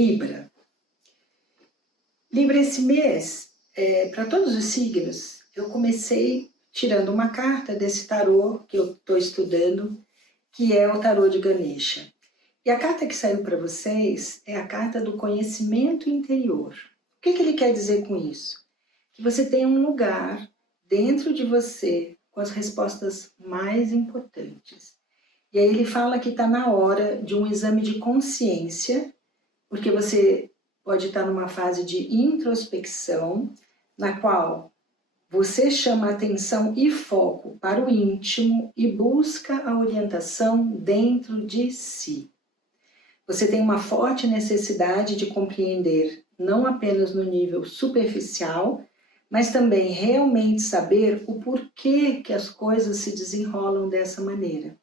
Libra. Libra, esse mês, para todos os signos, eu comecei tirando uma carta desse tarô que eu estou estudando, que é o tarô de Ganesha. E a carta que saiu para vocês é a carta do conhecimento interior. O que ele quer dizer com isso? Que você tem um lugar dentro de você com as respostas mais importantes. E aí ele fala que está na hora de um exame de consciência, porque você pode estar numa fase de introspecção, na qual você chama atenção e foco para o íntimo e busca a orientação dentro de si. Você tem uma forte necessidade de compreender, não apenas no nível superficial, mas também realmente saber o porquê que as coisas se desenrolam dessa maneira.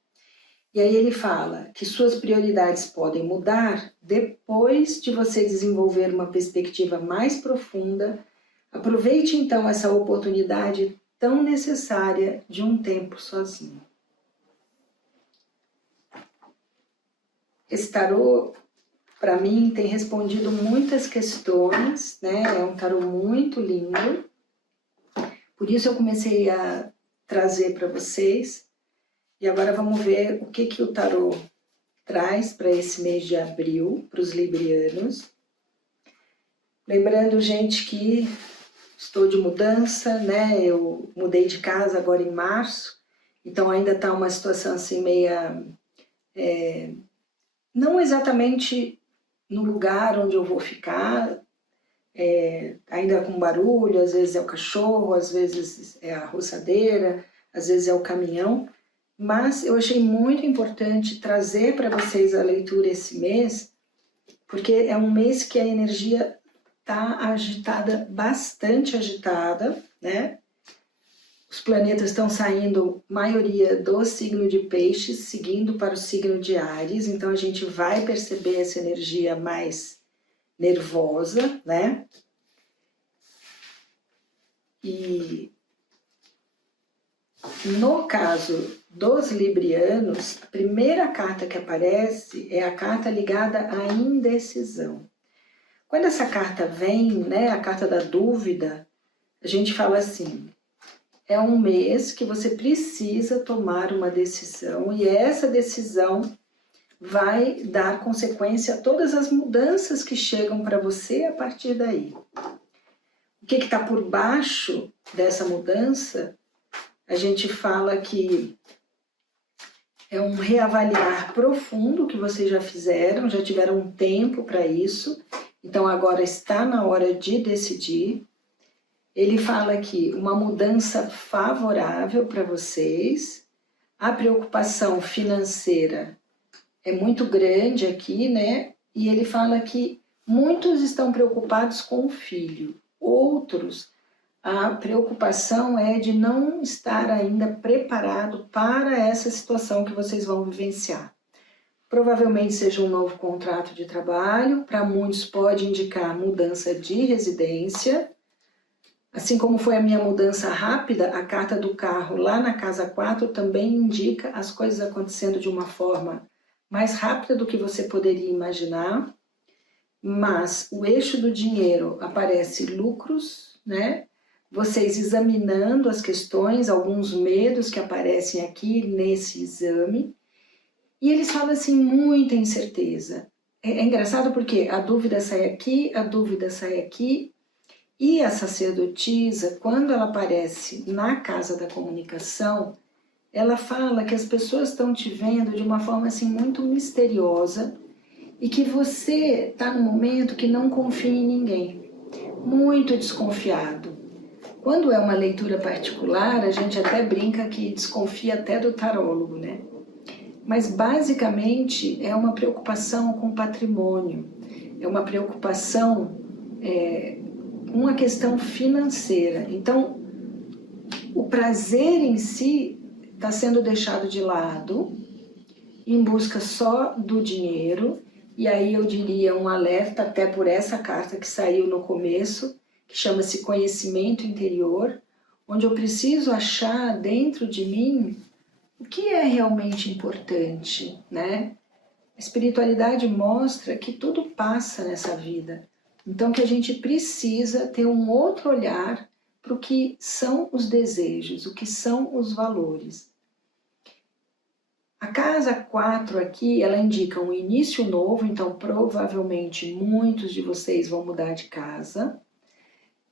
E aí ele fala que suas prioridades podem mudar depois de você desenvolver uma perspectiva mais profunda. Aproveite então essa oportunidade tão necessária de um tempo sozinho. Esse tarô, para mim, tem respondido muitas questões, né? É um tarô muito lindo. Por isso eu comecei a trazer para vocês. E agora vamos ver o que o tarô traz para esse mês de abril, para os librianos. Lembrando, gente, que estou de mudança, né? Eu mudei de casa agora em março, então ainda está uma situação assim meia... não exatamente no lugar onde eu vou ficar, ainda com barulho, às vezes é o cachorro, às vezes é a roçadeira, às vezes é o caminhão, mas eu achei muito importante trazer para vocês a leitura esse mês, porque é um mês que a energia está agitada, bastante agitada, né? Os planetas estão saindo, maioria do signo de Peixes, seguindo para o signo de Áries, então a gente vai perceber essa energia mais nervosa, né? E no caso dos librianos, a primeira carta que aparece é a carta ligada à indecisão. Quando essa carta vem, né, a carta da dúvida, a gente fala assim, é um mês que você precisa tomar uma decisão e essa decisão vai dar consequência a todas as mudanças que chegam para você a partir daí. O que está por baixo dessa mudança? A gente fala que é um reavaliar profundo que vocês já fizeram, já tiveram um tempo para isso, então agora está na hora de decidir. Ele fala aqui uma mudança favorável para vocês, a preocupação financeira é muito grande aqui, né? E ele fala que muitos estão preocupados com o filho, outros, a preocupação é de não estar ainda preparado para essa situação que vocês vão vivenciar. Provavelmente seja um novo contrato de trabalho, para muitos pode indicar mudança de residência. Assim como foi a minha mudança rápida, a carta do carro lá na casa 4 também indica as coisas acontecendo de uma forma mais rápida do que você poderia imaginar. Mas o eixo do dinheiro aparece lucros, né? Vocês examinando as questões, alguns medos que aparecem aqui nesse exame. E eles falam assim, muita incerteza. É engraçado porque a dúvida sai aqui, a dúvida sai aqui. E a sacerdotisa, quando ela aparece na casa da comunicação, ela fala que as pessoas estão te vendo de uma forma assim muito misteriosa e que você está num momento que não confia em ninguém, muito desconfiado. Quando é uma leitura particular, a gente até brinca que desconfia até do tarólogo, né? Mas basicamente é uma preocupação com o patrimônio, é uma preocupação com a questão financeira. Então, o prazer em si está sendo deixado de lado, em busca só do dinheiro, e aí eu diria um alerta até por essa carta que saiu no começo, que chama-se conhecimento interior, onde eu preciso achar dentro de mim o que é realmente importante, né? A espiritualidade mostra que tudo passa nessa vida. Então que a gente precisa ter um outro olhar para o que são os desejos, o que são os valores. A casa 4 aqui, ela indica um início novo, então provavelmente muitos de vocês vão mudar de casa.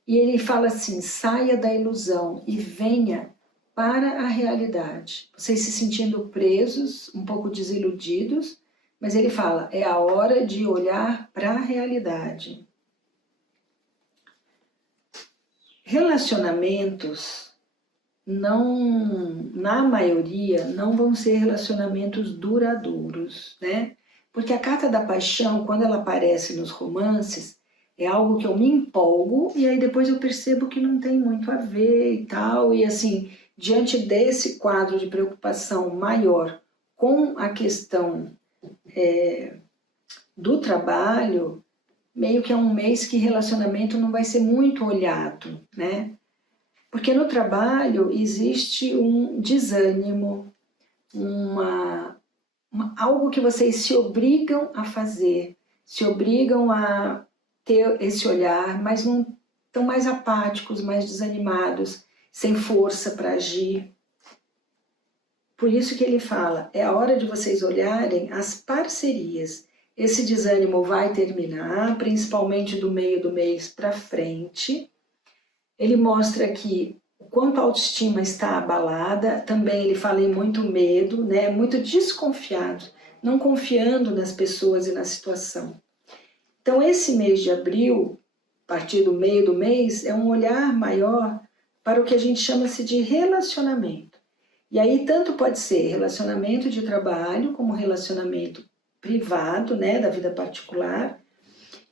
E ele fala assim, saia da ilusão e venha para a realidade. Vocês se sentindo presos, um pouco desiludidos, mas ele fala, é a hora de olhar para a realidade. Relacionamentos, não, na maioria, não vão ser relacionamentos duradouros, né? Porque a carta da paixão, quando ela aparece nos romances, é algo que eu me empolgo e aí depois eu percebo que não tem muito a ver e tal. E assim, diante desse quadro de preocupação maior com a questão do trabalho, meio que é um mês que relacionamento não vai ser muito olhado, né? Porque no trabalho existe um desânimo, algo que vocês se obrigam a fazer, se obrigam a ter esse olhar, mas não estão mais apáticos, mais desanimados, sem força para agir. Por isso que ele fala, é a hora de vocês olharem as parcerias. Esse desânimo vai terminar, principalmente do meio do mês para frente. Ele mostra que o quanto a autoestima está abalada, também ele fala em muito medo, né? Muito desconfiado, não confiando nas pessoas e na situação. Então esse mês de abril, a partir do meio do mês, é um olhar maior para o que a gente chama-se de relacionamento. E aí tanto pode ser relacionamento de trabalho, como relacionamento privado, né, da vida particular.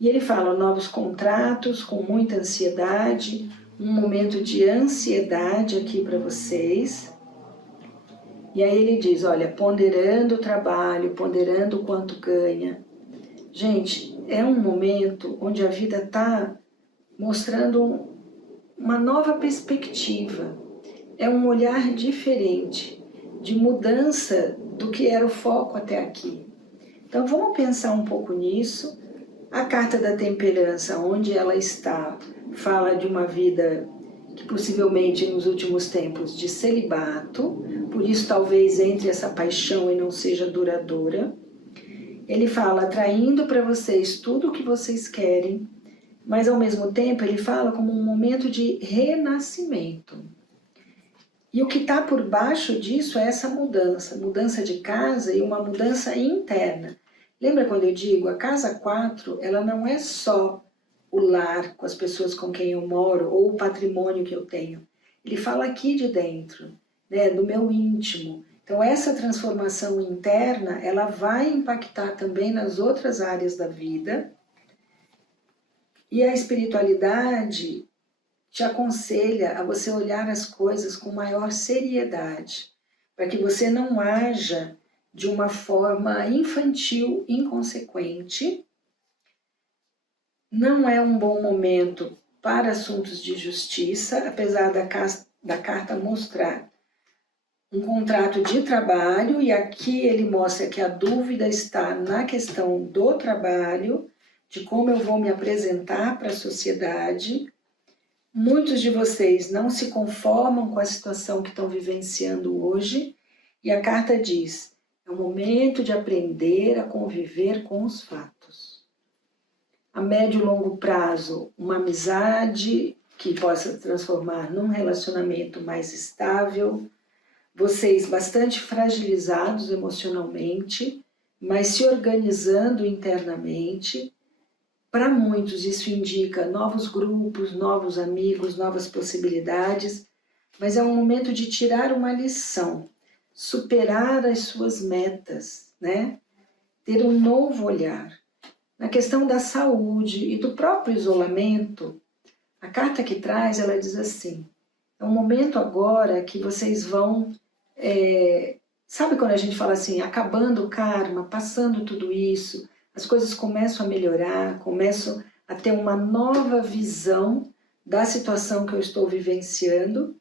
E ele fala novos contratos com muita ansiedade, um momento de ansiedade aqui para vocês. E aí ele diz, olha, ponderando o trabalho, ponderando o quanto ganha. Gente, é um momento onde a vida está mostrando uma nova perspectiva. É um olhar diferente, de mudança do que era o foco até aqui. Então vamos pensar um pouco nisso. A carta da temperança, onde ela está, fala de uma vida que possivelmente nos últimos tempos de celibato, por isso talvez entre essa paixão e não seja duradoura. Ele fala atraindo para vocês tudo o que vocês querem, mas ao mesmo tempo ele fala como um momento de renascimento. E o que está por baixo disso é essa mudança de casa e uma mudança interna. Lembra quando eu digo, a casa 4, ela não é só o lar com as pessoas com quem eu moro ou o patrimônio que eu tenho. Ele fala aqui de dentro, né, do meu íntimo. Então essa transformação interna, ela vai impactar também nas outras áreas da vida. E a espiritualidade te aconselha a você olhar as coisas com maior seriedade, para que você não haja de uma forma infantil, inconsequente. Não é um bom momento para assuntos de justiça, apesar da carta mostrar um contrato de trabalho, e aqui ele mostra que a dúvida está na questão do trabalho, de como eu vou me apresentar para a sociedade. Muitos de vocês não se conformam com a situação que estão vivenciando hoje, e a carta diz, é o momento de aprender a conviver com os fatos. A médio e longo prazo, uma amizade que possa transformar num relacionamento mais estável, vocês bastante fragilizados emocionalmente, mas se organizando internamente. Para muitos isso indica novos grupos, novos amigos, novas possibilidades, mas é um momento de tirar uma lição, superar as suas metas, né? Ter um novo olhar. Na questão da saúde e do próprio isolamento, a carta que traz, ela diz assim, é um momento agora que vocês vão, sabe quando a gente fala assim, acabando o karma, passando tudo isso, as coisas começam a melhorar, começam a ter uma nova visão da situação que eu estou vivenciando.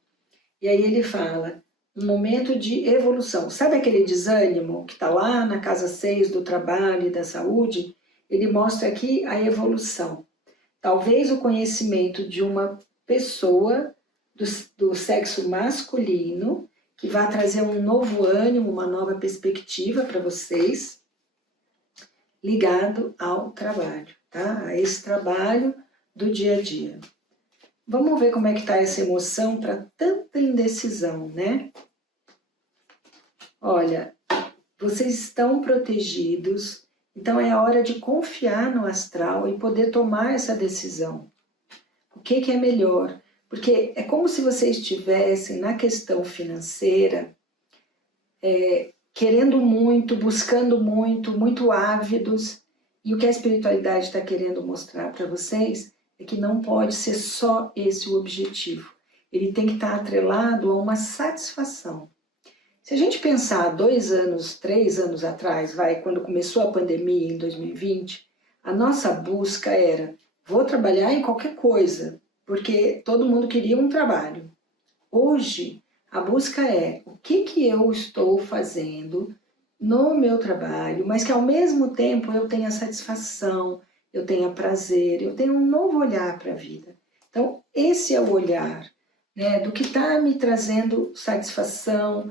E aí ele fala, um momento de evolução. Sabe aquele desânimo que está lá na casa 6 do trabalho e da saúde? Ele mostra aqui a evolução. Talvez o conhecimento de uma pessoa do sexo masculino que vai trazer um novo ânimo, uma nova perspectiva para vocês, ligado ao trabalho, tá? A esse trabalho do dia a dia. Vamos ver como é que está essa emoção para tanta indecisão, né? Olha, vocês estão protegidos, então é hora de confiar no astral e poder tomar essa decisão. O que é melhor? Porque é como se vocês estivessem na questão financeira, querendo muito, buscando muito, muito ávidos, e o que a espiritualidade está querendo mostrar para vocês é que não pode ser só esse o objetivo. Ele tem que estar atrelado a uma satisfação. Se a gente pensar 2 anos, 3 anos atrás, quando começou a pandemia em 2020, a nossa busca era, vou trabalhar em qualquer coisa, porque todo mundo queria um trabalho. Hoje, a busca é o que eu estou fazendo no meu trabalho, mas que ao mesmo tempo eu tenha satisfação, eu tenha prazer, eu tenha um novo olhar para a vida. Então, esse é o olhar, né, do que está me trazendo satisfação.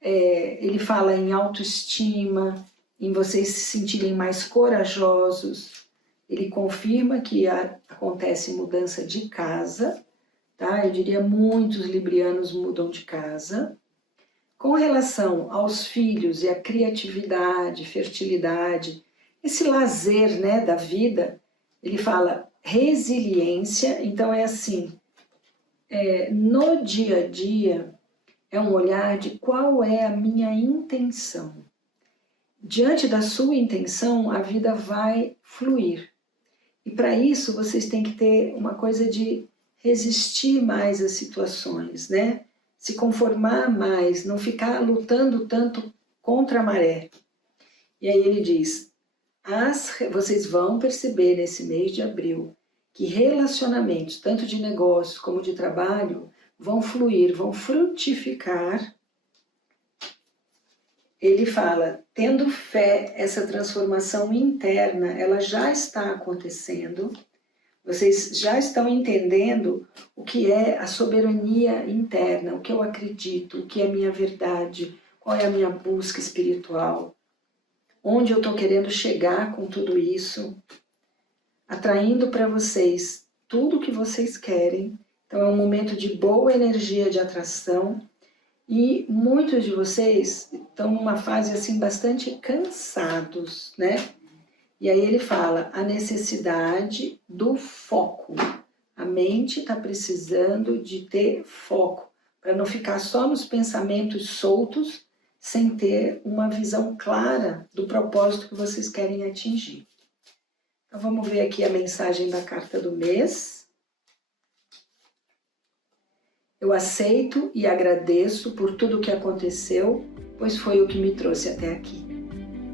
Ele fala em autoestima, em vocês se sentirem mais corajosos. Ele confirma que acontece mudança de casa, tá? Eu diria muitos librianos mudam de casa. Com relação aos filhos e a criatividade, fertilidade, esse lazer, né, da vida, ele fala resiliência. Então é assim, no dia a dia é um olhar de qual é a minha intenção. Diante da sua intenção, a vida vai fluir. E para isso vocês têm que ter uma coisa de resistir mais às situações, né? Se conformar mais, não ficar lutando tanto contra a maré. E aí ele diz, vocês vão perceber nesse mês de abril que relacionamentos, tanto de negócios como de trabalho, vão fluir, vão frutificar. Ele fala, tendo fé, essa transformação interna, ela já está acontecendo. Vocês já estão entendendo o que é a soberania interna, o que eu acredito, o que é a minha verdade, qual é a minha busca espiritual, onde eu estou querendo chegar com tudo isso, atraindo para vocês tudo o que vocês querem. Então é um momento de boa energia de atração e muitos de vocês estão numa fase assim bastante cansados, né? E aí ele fala a necessidade do foco. A mente está precisando de ter foco, para não ficar só nos pensamentos soltos, sem ter uma visão clara do propósito que vocês querem atingir. Então vamos ver aqui a mensagem da carta do mês. Eu aceito e agradeço por tudo o que aconteceu, pois foi o que me trouxe até aqui.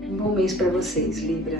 Um bom mês para vocês, Libra.